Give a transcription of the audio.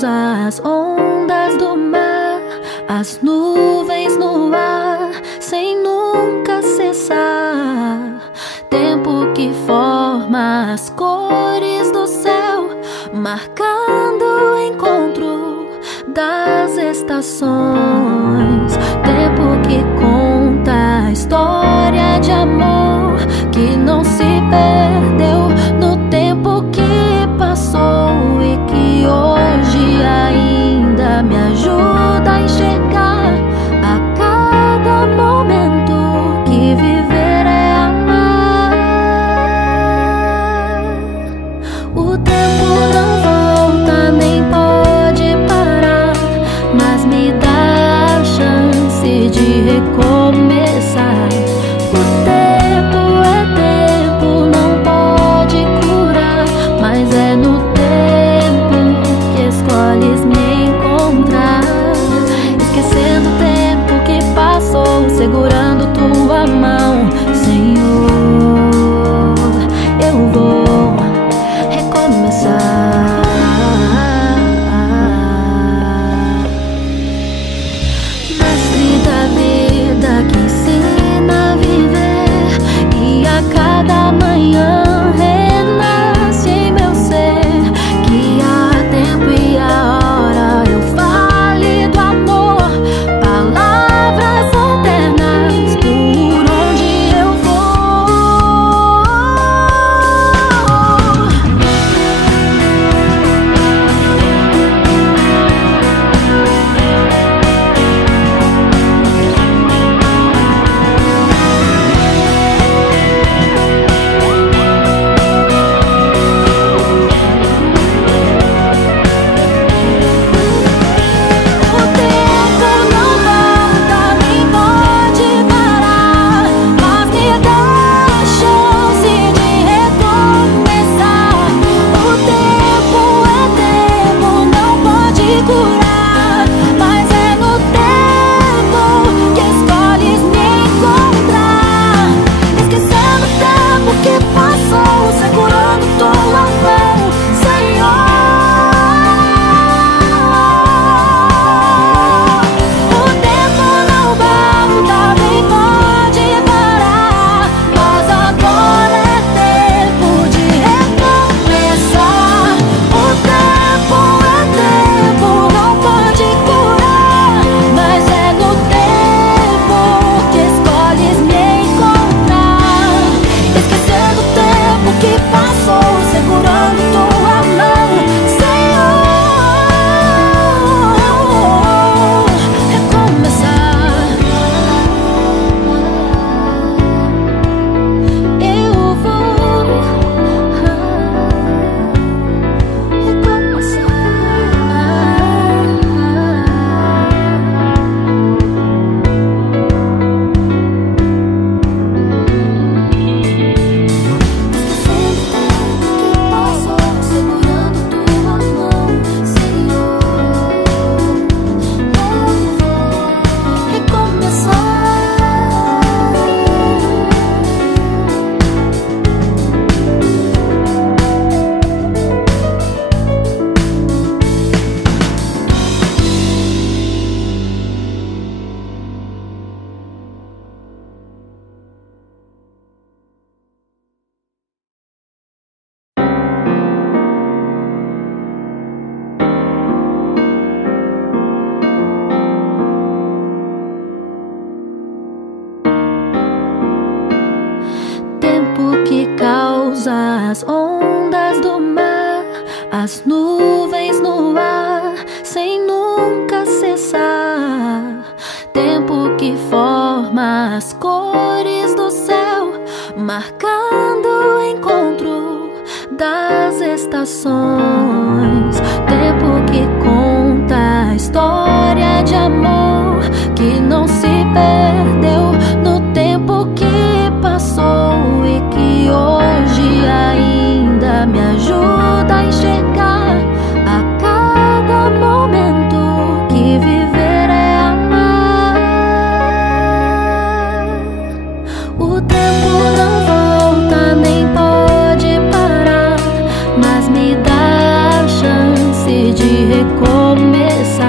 causa as ondas do mar, as nuvens no ar, sem nunca cessar. Tempo que forma as cores do céu, marcando o encontro das estações. Tempo que conta a história de amor que não se perdeu no tempo que passou e que hoje ainda me ajuda a enxergar a cada momento que viver é amar. O tempo não volta nem pode parar, mas me dá a chance de recomeçar. O tempo é tempo, não pode curar, mas é no tempo que escolhes me encontrar. Esquecendo o tempo que passou, segurando tua mão, Senhor, eu vou recomeçar. Mestre da vida que ensina a viver, e a cada manhã renasce em meu ser. Que a tempo e a hora eu fale do amor, palavras eternas por onde eu vou. O tempo não volta nem pode parar, mas me dá a chance de recomeçar. O tempo é tempo, não pode curar, mas é no tempo que escolhes me encontrar. Esquecendo o tempo que passou, segurando tua mão, Senhor. O tempo não volta nem pode parar, mas agora é tempo de recomeçar. O tempo é tempo, não pode curar, mas é no tempo que escolhes me encontrar. Esquecendo o tempo que passou, segurando tua mão, Senhor, recomeçar. Eu vou recomeçar. Segurando tua mão, Senhor, eu vou tempo que causa as ondas do mar, as nuvens no ar, sem nunca cessar. Tempo que forma as cores do céu, marcando o encontro das estações. Tempo que conta a história de amor que não se perdeu no tempo que passou e que hoje ainda me ajuda a enxergar a cada momento que viver é amar. O tempo não volta nem pode parar, mas me dá a chance de recomeçar. recomeçar.